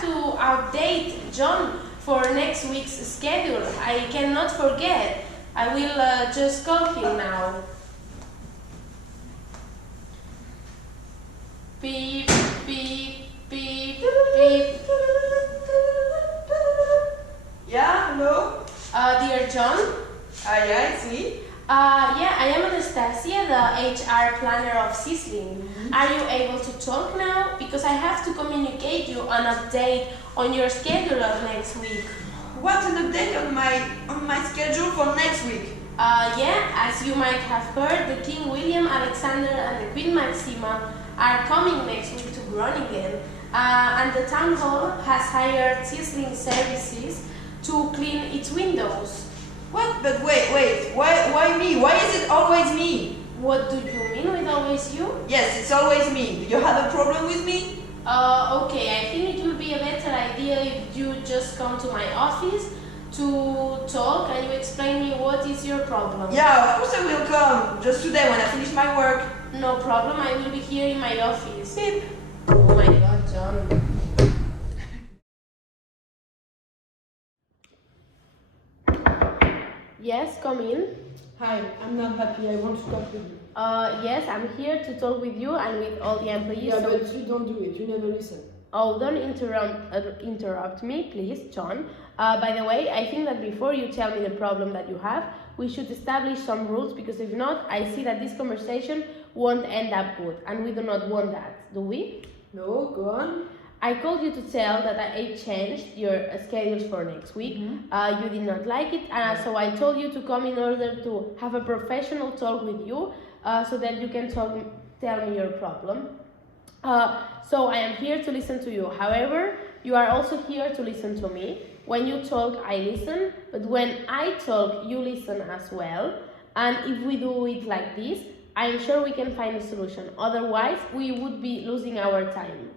have to update John for next week's schedule. I cannot forget. I will just call him now. Beep, beep, beep, beep. Yeah, hello? Dear John? Yeah, it's me. Yeah, I am Anastasia, the HR planner of Sizzling. Are you able to talk now? Because I have to communicate you an update on your schedule of next week. What's an update on my schedule for next week? Yeah, as you might have heard, the King William, Alexander and the Queen Maxima are coming next week to Groningen. And the town hall has hired Sizzling services to clean its windows. What? But wait. Why me? Why is it always me? What do you mean with always you? Yes, it's always me. Do you have a problem with me? Okay, I think it will be a better idea if you just come to my office to talk and you explain me what is your problem. Yeah, of course I will come. Just today when I finish my work. No problem, I will be here in my office. Beep. Oh my god, John. Yes, come in. Hi, I'm not happy. I want to talk with you. Yes, I'm here to talk with you and with all the employees. Yeah, but you don't do it. You never listen. Oh, don't interrupt me, please, John. By the way, I think that before you tell me the problem that you have, we should establish some rules, because if not, I see that this conversation won't end up good, and we do not want that, do we? No, go on. I called you to tell that I changed your schedules for next week. You did not like it, so I told you to come in order to have a professional talk with you, so that you can tell me your problem. So I am here to listen to you. However, you are also here to listen to me. When you talk, I listen, but when I talk, you listen as well. And if we do it like this, I'm sure we can find a solution. Otherwise, we would be losing our time.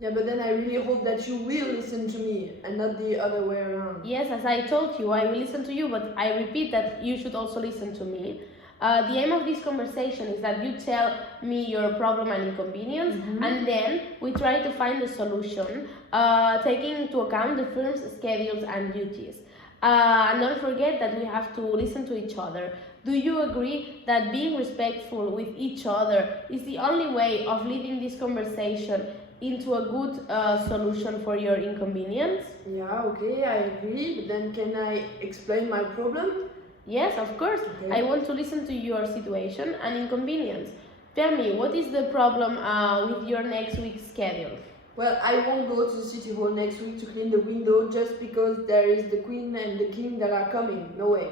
Yeah, but then I really hope that you will listen to me and not the other way around. Yes, as I told you, I will listen to you, but I repeat that you should also listen to me. The aim of this conversation is that you tell me your problem and inconvenience, and then we try to find a solution, taking into account the firm's schedules and duties. And don't forget that we have to listen to each other. Do you agree that being respectful with each other is the only way of leading this conversation into a good solution for your inconvenience? Yeah, okay, I agree, but then can I explain my problem? Yes, of course. Okay. I want to listen to your situation and inconvenience. Tell me, what is the problem with your next week's schedule? Well, I won't go to the city hall next week to clean the window just because there is the queen and the king that are coming. No way.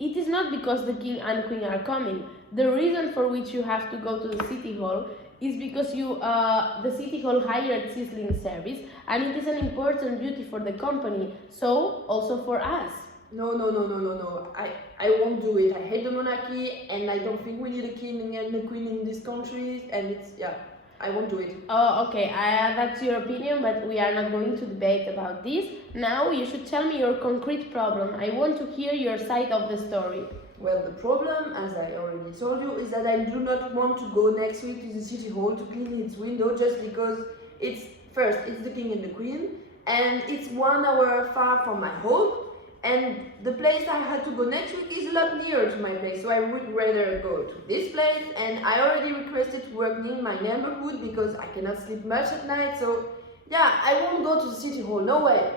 It is not because the king and queen are coming. The reason for which you have to go to the city hall is because the city hall hired Sizzling service, and it is an important duty for the company, so also for us. No. I won't do it. I hate the monarchy and I don't think we need a king and a queen in this country, and I won't do it. Oh, okay, that's your opinion, but we are not going to debate about this. Now you should tell me your concrete problem. I want to hear your side of the story. Well, the problem, as I already told you, is that I do not want to go next week to the city hall to clean its window just because it's the king and the queen, and it's 1 hour far from my home, and the place I had to go next week is a lot nearer to my place, so I would rather go to this place, and I already requested to work near my neighborhood because I cannot sleep much at night, so yeah, I won't go to the city hall, no way.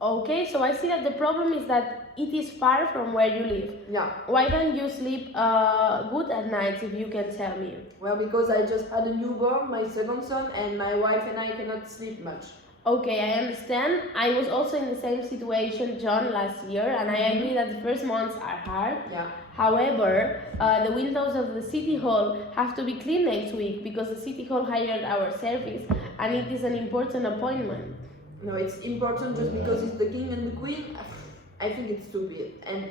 Okay, so I see that the problem is that it is far from where you live. Yeah. Why don't you sleep good at night, if you can tell me? Well, because I just had a newborn, my second son, and my wife and I cannot sleep much. Okay, I understand. I was also in the same situation, John, last year, and I agree that the first months are hard. Yeah. However, the windows of the city hall have to be cleaned next week because the city hall hired our service, and it is an important appointment. No, it's important just because it's the king and the queen. I think it's stupid. And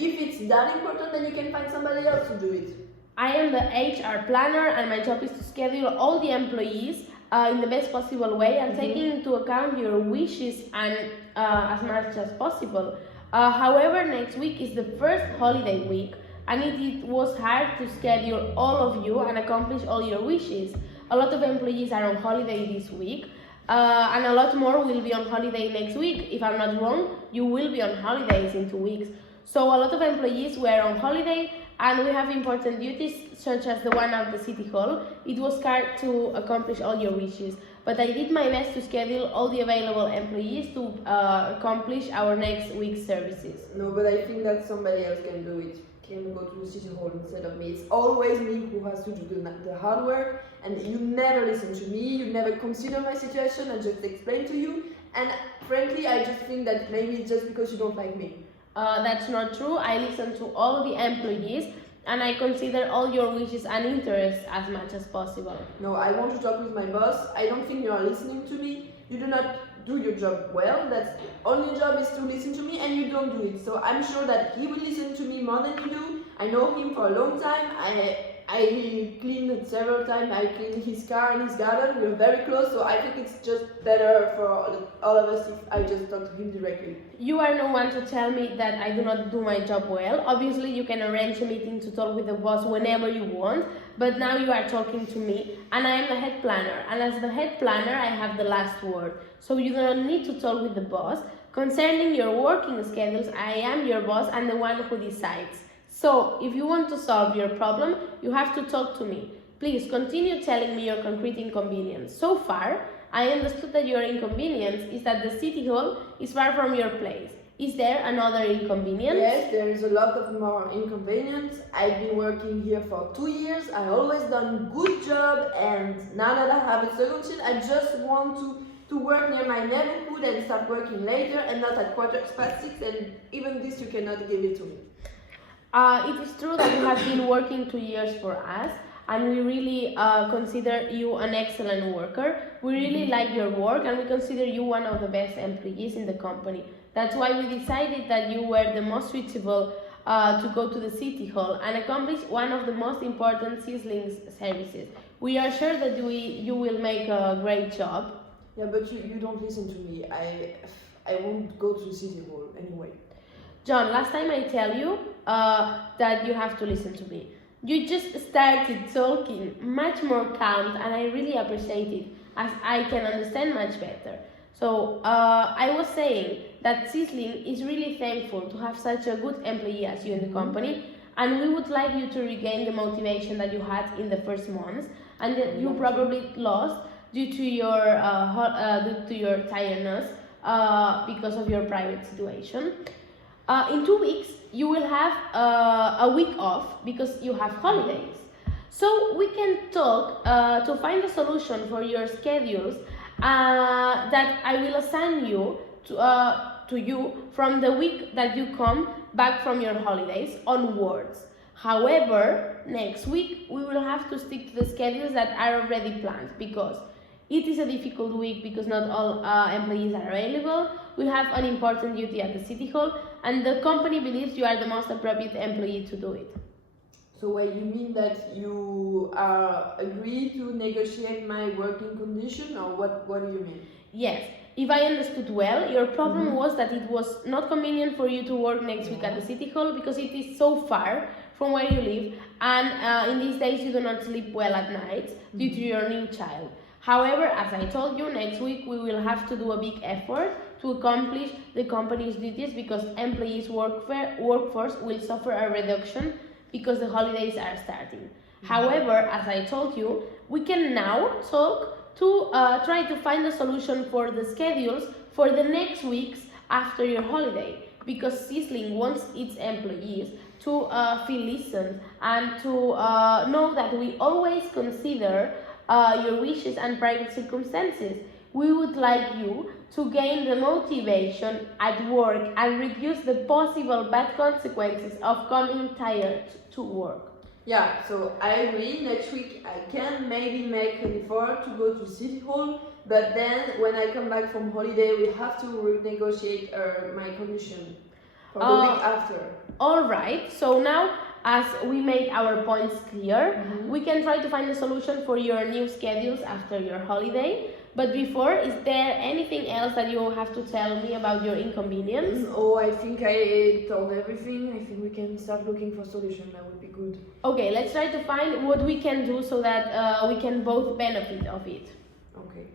if it's that important, then you can find somebody else to do it. I am the HR planner, and my job is to schedule all the employees in the best possible way and taking into account your wishes and as much as possible. However, next week is the first holiday week, and it was hard to schedule all of you and accomplish all your wishes. A lot of employees are on holiday this week, And a lot more will be on holiday next week. If I'm not wrong, you will be on holidays in 2 weeks. So a lot of employees were on holiday, and we have important duties such as the one at the City Hall. It was hard to accomplish all your wishes, but I did my best to schedule all the available employees to accomplish our next week's services. No, but I think that somebody else can do it. Can go to the City Hall instead of me. It's always me who has to do the hard work, and you never listen to me, you never consider my situation and just explain to you. And frankly, I just think that maybe it's just because you don't like me. That's not true. I listen to all the employees and I consider all your wishes and interests as much as possible. No, I want to talk with my boss. I don't think you are listening to me. You do not do your job well. That's only job is to listen to me, and you don't do it. So I'm sure that he will listen to me more than you do. I know him for a long time. I cleaned it several times. I cleaned his car and his garden. We are very close, so I think it's just better for all of us if I just talk to him directly. You are no one to tell me that I do not do my job well. Obviously, you can arrange a meeting to talk with the boss whenever you want, but now you are talking to me, and I am the head planner. And as the head planner, I have the last word. So you do not need to talk with the boss. Concerning your working schedules, I am your boss and the one who decides. So, if you want to solve your problem, you have to talk to me. Please continue telling me your concrete inconvenience. So far, I understood that your inconvenience is that the City Hall is far from your place. Is there another inconvenience? Yes, there is a lot of more inconvenience. I've been working here for 2 years. I always done good job, and now that I have a second shift, I just want to work near my neighborhood and start working later and not at 6:15, and even this you cannot give it to me. It is true that you have been working 2 years for us, and we really consider you an excellent worker. We really like your work, and we consider you one of the best employees in the company. That's why we decided that you were the most suitable to go to the City Hall and accomplish one of the most important sizzling services. We are sure that you will make a great job. Yeah, but you don't listen to me. I won't go to the City Hall anyway. John, last time I tell you that you have to listen to me. You just started talking much more calm, and I really appreciate it, as I can understand much better. So I was saying that Sizzling is really thankful to have such a good employee as you in the company, and we would like you to regain the motivation that you had in the first months and that you probably lost due to your tiredness because of your private situation. In 2 weeks, you will have a week off because you have holidays. So we can talk to find a solution for your schedules that I will assign you to you from the week that you come back from your holidays onwards. However, next week we will have to stick to the schedules that are already planned because it is a difficult week because not all employees are available. We have an important duty at the City Hall, and the company believes you are the most appropriate employee to do it. So wait, you mean that you are agree to negotiate my working condition, or what do you mean? Yes, if I understood well, your problem was that it was not convenient for you to work next week at the City Hall because it is so far from where you live, and in these days you do not sleep well at night due to your new child. However, as I told you, next week we will have to do a big effort to accomplish the company's duties because employees' workforce will suffer a reduction because the holidays are starting. However, as I told you, we can now talk to try to find a solution for the schedules for the next weeks after your holiday because Sizzling wants its employees to feel listened and to know that we always consider your wishes and private circumstances. We would like you to gain the motivation at work and reduce the possible bad consequences of coming tired to work. Yeah, so I agree. Next week I can maybe make an effort to go to City Hall, but then when I come back from holiday, we have to renegotiate my condition for the week after. All right. So now, as we made our points clear, we can try to find a solution for your new schedules after your holiday. But before, is there anything else that you have to tell me about your inconvenience? Oh, I think I told everything. I think we can start looking for a solution. That would be good. Okay, let's try to find what we can do so that we can both benefit of it. Okay.